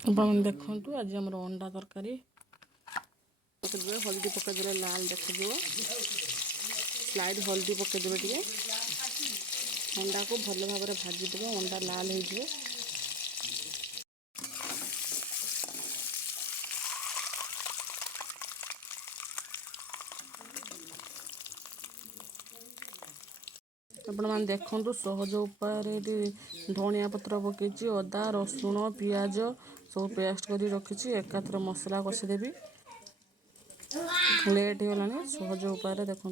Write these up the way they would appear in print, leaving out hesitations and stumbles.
आपन देखंतु आज हमर अंडा तरकारी पकड़े हल्दी पकड़े लाल देखिए स्लाइड हल्दी पकड़े टे अंडा को भल भाव में भाजीदेव अंडा लाल हो आपण मैंने देखु सहज उपाय धनिया पत्र पकई अदा रसुण पियाज सब पेस्ट कर रखी एकाथर मसला कषिदेवी लेट हो गलानी सहज उपाय देखु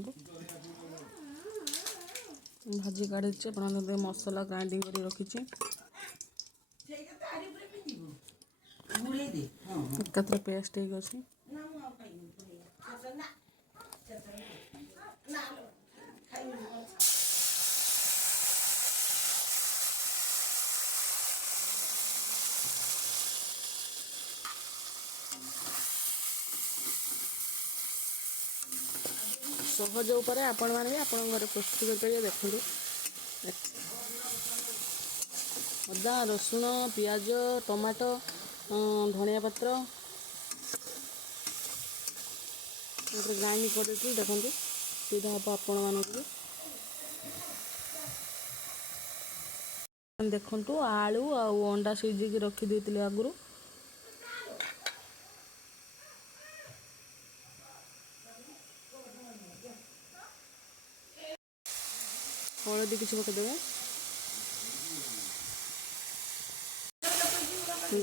भाजी काढ़ी मसला ग्राइंडिंग कर रखी एकाथर पेस्ट हो सहज उपाय आपण मैंने आपण घर प्रस्तुत कर देखो अदा रसुण पियाज टमाटो धनिया पत्र ग्राइंड कर देखो सुविधा हम आपण मानक देखु आलू आ अंडा सिझिकी रखीदे आगुरी हलदी किसी पकईदेवे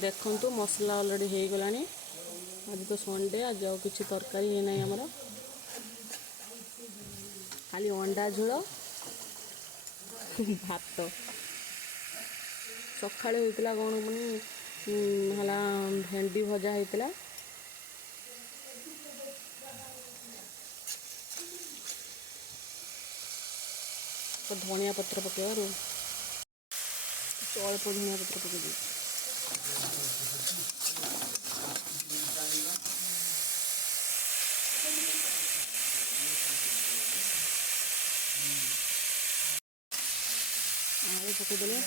देखु मसला अलरेडी हो गला आज तो संडे आज आउ कि तरकारी है ना आमर खाली अंडा झोल भात सका होता कौन है भेंडी भजा होता तो धनिया पत्र पकेबार अल्प धनिया पत्र पकई आलू पकईदे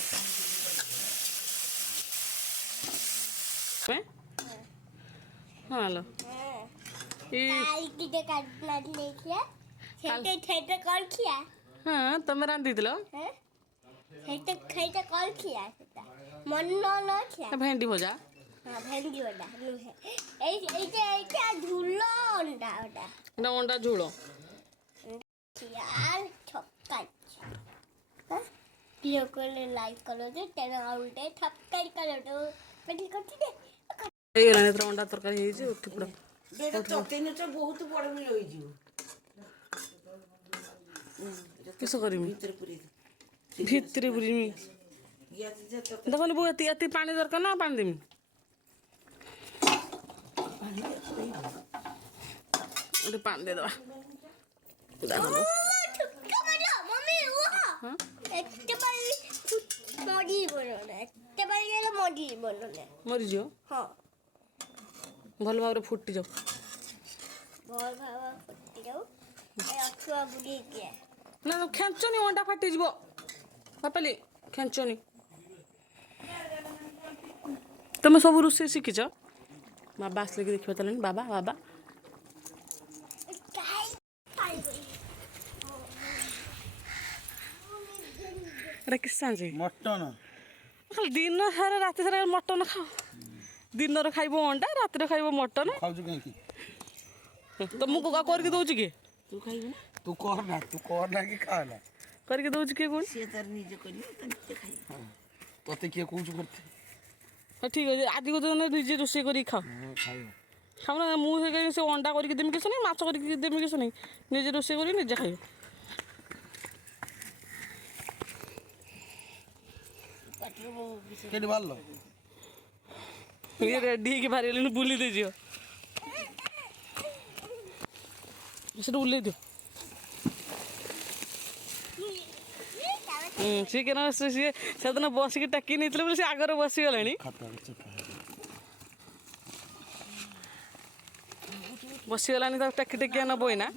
हाँ लो हाँ तुम रांधि भेंडी भजा अंडा झोल लाइक अंडा तरकारी बहुत बड़ किस करमी भितर पूरी देखो बो ये पानी दरकार ना पानी देमी पानी दे दवा मरीज भल भाव फुटी जाओ ना खेचनी अंडा फाटी बापाली खेचनी तुम सब रोषे शिखिच बाबा आसले कि देखिए ताले बाबा बाबा किस मटन खाली दिन सारा रात सारा मटन खाओ दिन खाइब अंडा रात खाइब मटन तुमको करके दौच किए तू खाइबू तू करना कि खाना करके दौच किए कौन से तार निजे करियो तते खाइ तते किए कहूछ करते हाँ ठीक है आज को निजे रोषे कर खाओ खाओ ना मुझे से अंडा करके देमी किस नहीं माछ करके देमी किस नहीं निजे रोषे कर निजे खाइब केडी बाल ये रेडी के बाहर लेनु बुली दे जियो सेटा उल्ले दियो सी के सी से दिन बसिक टाकी नहीं सी आगर बसीगला बसीगला टाकी टेकिया नब ना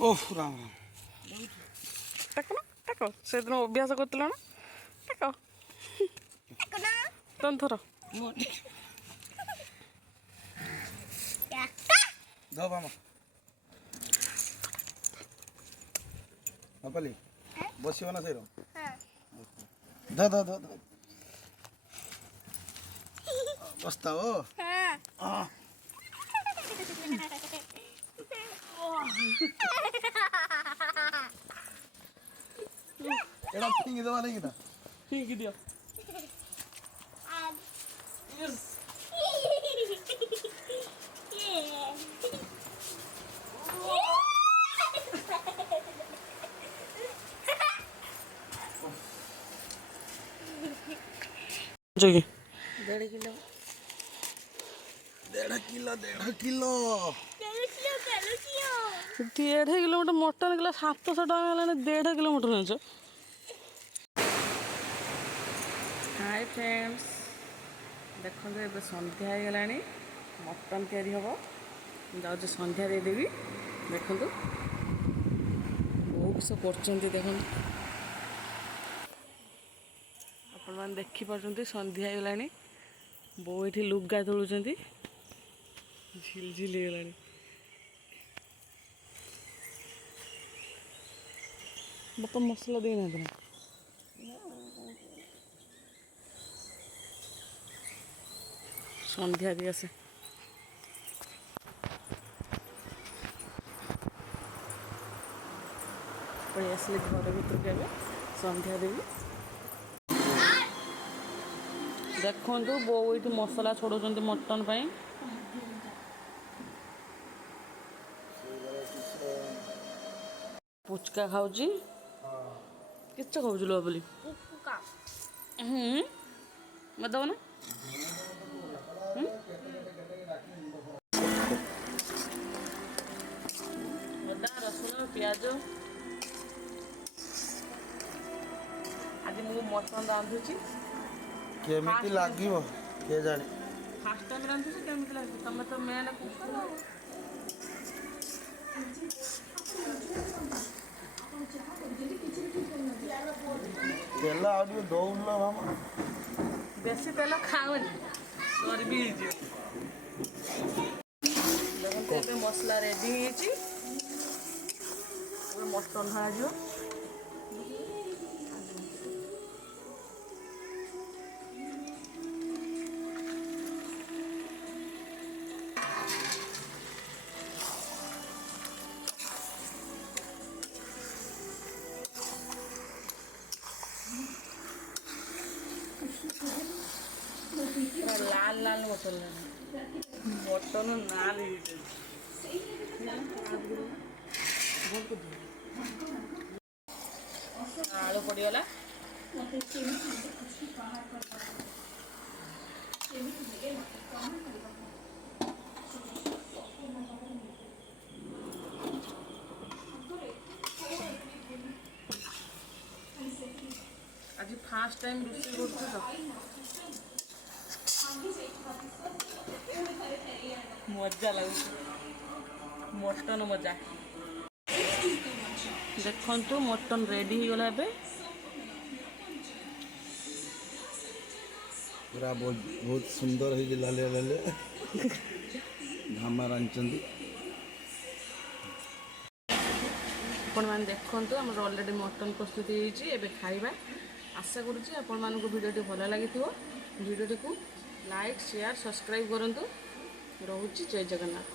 ओह राम टाक ना टाक से दिन अभ्यास करते ना टाक ତନ ଥର ଧ ମାମା ନପାଲି ବସିବ ନା ସେଇର ଧ ଧ ଧ ଧ ବସ୍ତା ଓ ଏଟା ଫିଙ୍ଗି ଦେବା ନାଇଁ କିଟା ଫିଙ୍ଗି ଦିଅ जोगी 1.5 kilo 1.5 kilo 1.5 kilometre mutton kilo 700 टका हेलानी 1.5 किलोमीटर आंच हाय फ्रेंड्स देखो ए सन्ध्या हो गला मटन तैयारी हम जाऊँ सन्ध्या देदेवी देखु बहुत किस कर देखो आपण मैंने देखिपुं सन्ध्या हो गला बो ये लुगा तोलुं झिलझिल हो गला बापा मसला देना सन्ध्या दी आसे पड़े आसले घर भर के सन्ध्या देवी देखु बो ये मसला छोड़ मटन पाई पुचका खाऊ किस खाऊ लो बोली मत दो ना अदा रसुण पियाज आज मुझे मटन रांधुची केमिति लागिवो के जाने फास्ट टाइम रांधुची केमिति लागी तमे तो मेन कुकर तेल आउ दौन लो मामा बेसी तेल खाओनी चर्बी देखो मसला रेडी मटन भाज लाल लाल मटन मटन लाल आलू पड़गला आज फास्ट टाइम रोषे कर मजा लगुच मटन मजा देखु मटन रेडी हो गला पूरा बहुत सुंदर है लाले लाले घामा रांचंदी आपण मैंने देखु आम अलरेडी मटन प्रस्तुत होबे खाइबा आशा करुँच आपण मानक भिडियोटी भल लगी भिडियोटी को लाइक शेयर सब्सक्राइब करूँ रोची जय जगन्नाथ।